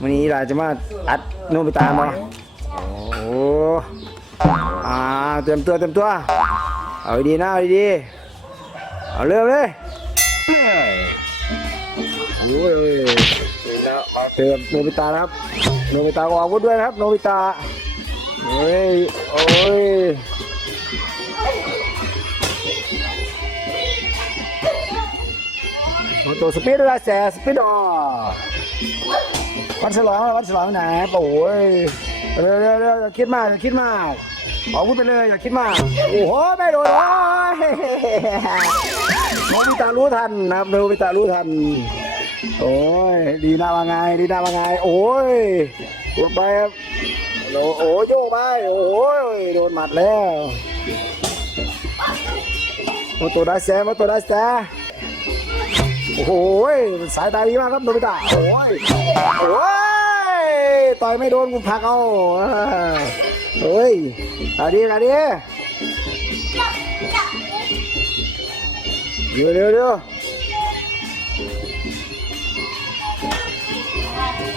วันนี้เราจะมาอัดโนบิตะมาโอ้อ่าเตรียมตัวเตรียมตัว เอาดีๆนะเอาดีๆเอาเริ่มเลยโอ้ยเตรียมโนบิตะนะครับโนบิตะก็ออกอาวุธด้วยนะครับโนบิตะเฮ้ยโอ้ยตัวสปีดละแสสปีดอ วันฉลองวันฉลองไหนโอ้ยเร็วเร็วเร็วอย่าคิดมากอย่าคิดมากออกพูดไปเลยอย่าคิดมาก โอ้โหไม่โดนโอ้ยโนบิตารู้ทันนะครับโนบิตารู้ทัน โอ้ยดีหน้าว่าไงดีหน้าว่าไง โอ้ยหลุดไปโอ้โหโยกไปโอ้ยโดนหมัดแล้วมาตัวได้แซมาตัวได้แซ โอ้โหสายตาดีมากครับโนบิตะโอ้ยโอ้ยต่อยไม่โดนกูผลักเอาเฮ้ยอาดีอาดีเดี๋ยวเดี๋ยวเดี๋ยว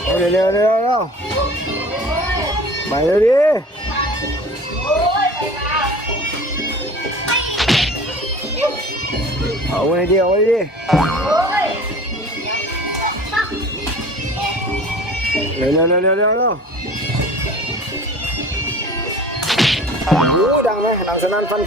เดี๋ยวเดี๋ยวเดี๋ยวเดี๋ยวไปเดี๋ยวดิ เอาไว้ดิเอาไว้ดิเร็วเร็วเร็วเร็วเร็วเร็วโอ้ยดังไหมดังสนั่นฟั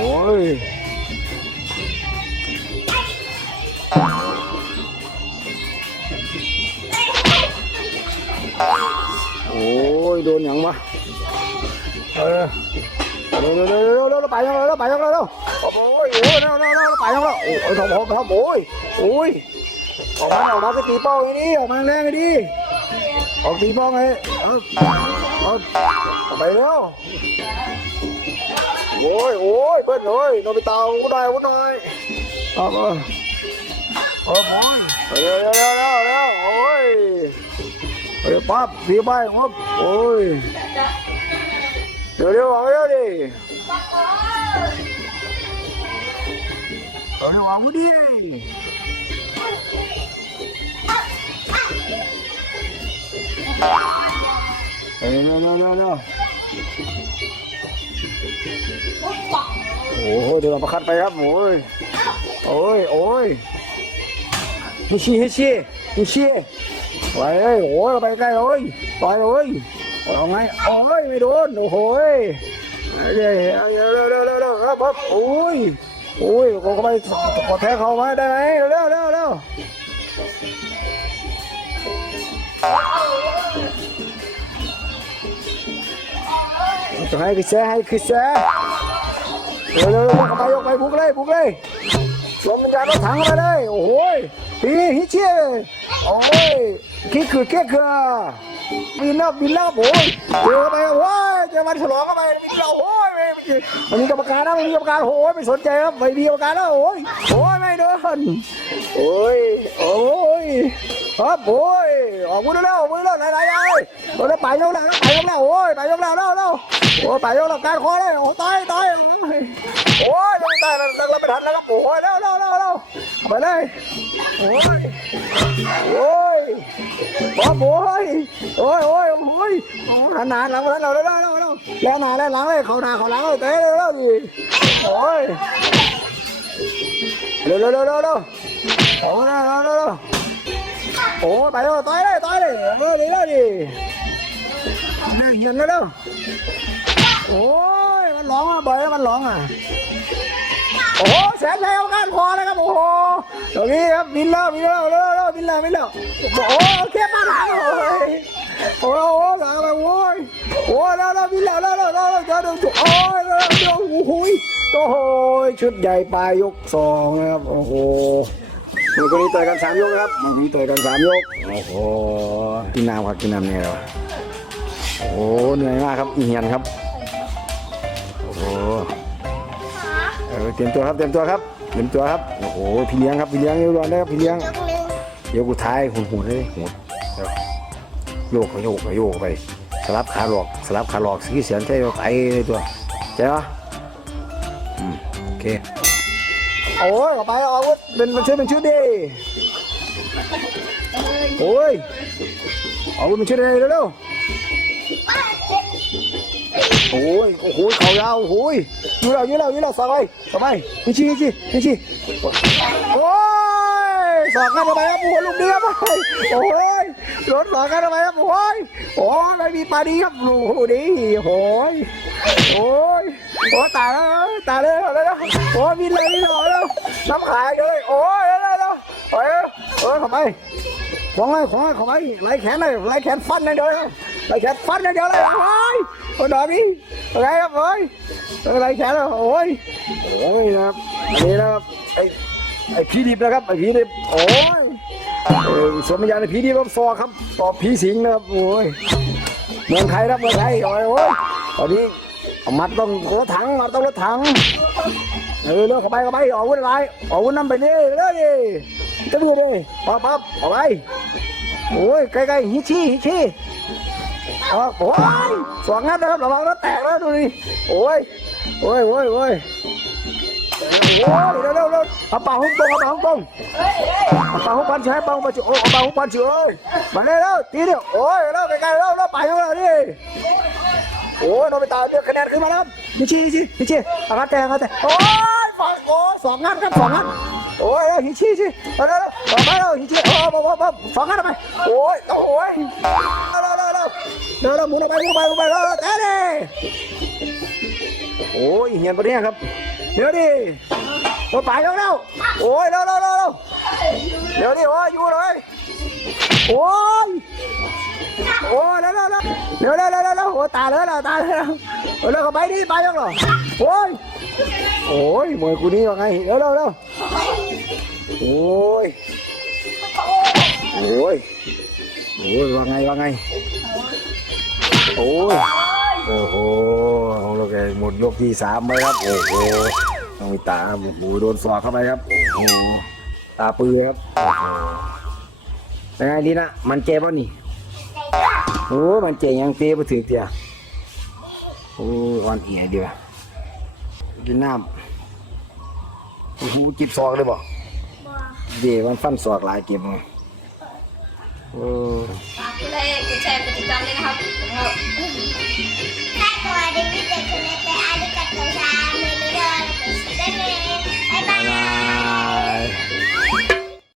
ยโอ้ยโอ้ยโดนยังวะเออเร็วเร็วเร็วเร็วไปยังเร็วไปยังเร็วเร็วโอ้ยโอ้ยเร็วเร็วเร็วไปยังเร็วโอ้ยทำหอมทำโอ้ยโอ้ยออกมาออกมาก็ตีเป้าไอ้นี่ออกมาแรงไอ้นี่ออกตีเป้าไงเอาเอาเอาไปเร็ว โอ้ยโอ้ยเบิ้ลโอ้ยโนบิตาวุ้นหน่อยวุ้นหน่อยเอาเอาโอ้ยเร็วเร็วเร็วเร็วเร็วโอ้ยเฮ้ยปั๊บพี่ไปครับโอ้ยเดี๋ยวเดี๋ยวเอาเดี๋ยวดิเอาเดี๋ยวเอาดิเอ้ย no no no no โอ้โหเดี๋ยวเราประคัดไปครับโอ้ยโอ้ยโอ้ยฮิชิฮิชิฮิชิไปเอ้ยโอ้ยไปใกล้เลยต่อยเลยเอาไงโอ้ยไม่โดนโอ้โหยเดี๋ยวเดี๋ยวเร็วเร็วเร็วเร็วครับครับโอ้ยโอ้ยก็ไปกดแทงเขามาได้ไหมเร็วเร็วเร็ว จะให้คือแซ่ให้คือแซ่เร็วเร็วเร็วยกไปยกไปบุกเลยบุกเลยลมมันยารถถังมาเลยโอ้โหพี่ฮิเช่โอ้ยคิดคือแค่คือบินแล้วบินแล้วโอ้ยเดี๋ยวไปโอ้ยจะมาฉลองเข้าไปบินแล้วโอ้ยม่มันมีกรรมการนะมันมีกรรมการโอ้ยไม่สนใจครับไม่มีกรรมการแล้วโอ้ยโอ้ย นโอ้ย โอ้ยครับโอ้ย ออกมือแล้วมือแล้วไหนไหนไอ้โอ้ไปยกแล้วไปยกแล้วโอ้ยไปยกแล้วแล้วแล้วโอ้ยไปยกแล้วการคอเลยโอ้ตายตายโอ้ยตายแล้วตั้งแล้วไม่ทันแล้วครับโอ้ยแล้วแล้วแล้วแล้วไปเลยโอ้ยโอ้ยบอมโอ้ยโอ้ยโอ้ยโอ้ยหนาหลังมาแล้วแล้วแล้วแล้วแล้วหนาแล้วหลังเลยเขาหนาเขาหลังเลยเตะเลยแล้วดิโอ้ย เร็วเร็วเร็วเร็วเร็วโอ้เร็วเร็วเร็วโอ้ไปเลยต่อยเลยต่อยเลยเออดีแล้วดินี่เห็นแล้วเร็วโอ้ยมันร้องอะบ่อยมันร้องอะโอ้แสนแล้วก้านคอเลยครับโอ้ ตรงนี้ครับบินแล้วบินแล้วแล้วแล้วบินแล้วบินแล้วโอ้โหเทียบมาหางเลยโอ้โหหางเลยโอ้ยโอ้แล้วแล้วบินแล้วแล้วแล้วแล้วแล้วเจอเดี๋ยวโอ้ยแล้วเดี๋ยวโอ้โหโอ้โหชุดใหญ่ปลายยกสองนะครับโอ้โหมันก็นี้ต่อยกันสามยกนะครับมันก็นี้ต่อยกันสามยกโอ้โหกินน้ำครับกินน้ำเนี่ยครับโอ้โหเหนื่อยมากครับเหียนครับโอ้โหเออเตรียมตัวครับเตรียมตัวครับ เตรียมตัวครับโอ้โหพี่เลี้ยงครับพี่เลี้ยงเร็วๆนะครับพี่เลี้ยงยกหนึ่งเดี๋ยวกูท้ายหุ่นหุ่นเลยหุ่นโยกโยกโยกไปสลับขาหลอกสลับขาหลอกสีเสียนใช่ไหมไอ้ตัวใช่ปะอืมโอเคโอ้ยออกไปเอาอาวุธเป็นเป็นชุดเป็นชุดดิโอ้ยเอาอาวุธเป็นชุดเลยเร็วๆ โอ้ยโอ้โหเขายาวโอ้ยยืดเรายืดเรายืดเราสบายสบายนี่ชี้นี่ชี้นี่ชี้โอ้ยสอกกันทำไมครับโอ้โหลูกเดียวไปโอ้ยรถสอกกันทำไมครับโอ้ยโอ้ยไม่มีปลาดีครับโอ้โหดีโอ้ยโอ้ยโอ้ตายแล้วตายแล้วตายแล้วโอ้ยมีเลยมีเลยแล้วน้ำขายเลยโอ้ยแล้วแล้วโอ้ยโอ้ยทำไมของอะไอ้ของอะไอ้ของไอ้ไล่แขนเลยไล่แขนฟันอย่างเดียวเลย ไล่แขนฟันอย่างเดียวเลยโอ้ยโอ้ยดอกนี้อะไรครับโอ้ยไล่แขนเลยโอ้ยโอ้ยนะครับนนี้นะครับไอ้ไอ้ผีดิบนะครับไอ้ผีดิบโอ้ยเออสวมวิญญาณไอ้ผีดิบครับซอครับต่อผีสิงนะครับโอ้ยเมืองไทยครับเมืองไทยโอ้ยโอ้ยตอนนี้มัดต้องรถถังมัดต้องรถถังเออเลิกเข้าไปเข้าไปออกวุ้นอะไรออกวุ้นน้ำไปนี่เลยดิจะดูดิปั๊บปั๊บออกไปโอ้ยไกล้ๆฮิชี่ฮิชี่ อ๋อโอ้ยสองงัดนะครับระวังรถแตกแล้วดูดิโอ้ยโอ้ยโอ้ยโอ้ยโอ้ยเร็วเร็วเร็วเอาเป่าหุ้มตรงเอาเป่าหุ้มตรงเอาเป่าหุ้มปันเฉยเป่าหุ้มปันเฉยโอ้เอาเป่าหุ้มปันเฉยมาเลยแล้วตีเดียวโอ้ยเร็วไปไกลเร็วเร็วไปเร็วดิโอ้ยโนบิตาเดือดคะแนนขึ้นมาแล้วฮิชี่ฮิชี่ฮิชี่เอางัดแตกงัดแตกโอ้ยฝังโอ้สองงัดครับสองงัดโอ้ยฮิชิชิเอาเร็วออกมาเร็วฮิชิโอ้โหโอ้โหสองกันทำไมโอ้ยโอ้ย เดี๋ยวเราหมุนออกไปหมุนออกไปหมุนออกไปเออเต้ดิโอ้ยเหียนปะเนี่ยครับเดี๋ยวดิโอ้ยไปแล้วแล้โอ้ยเร็วเร็เร็เร็เดี๋ยวดิโอ้ยอยู่เลยโอ้ยโอ้ยเร็วเร็วเร็วเร็วเร็เร็วเร็วโอ้ตายแล้วล่ตายแล้วเออเล้วก็ไปดิไปยังหรอโอ้ยโอ้ยมวยกูนี่ว่าไงเร็วเร็เร็โอ้ยโอ้ย โอ้ยว่าไงว่าไง โอ้ยโอ้โหของเราแกหมดยกที่สามไปครับ โอ้โหน้องมีตาโอ้โหโดนสอกเข้าไปครับ โอ้โหตาปือครับโอ้โหเป็นไงดีนะมันเจ็บป่ะนี่โอ้ยมันเจ็บยังเตะไปถึงเตียโอ้ยอ่อนเอียเดียวกินน้ำโอ้โหจิบซอกเลยบ่เดี๋ยวมันฟันสอกหลายเก็บไงเฝากกดไลค์กดแชร์กดติดตามด้วนะครับถ้ากดดิ้งดิ้งจะคุณจะอาจจะกดติดตามไม่รู้เรื่องกดได้เลย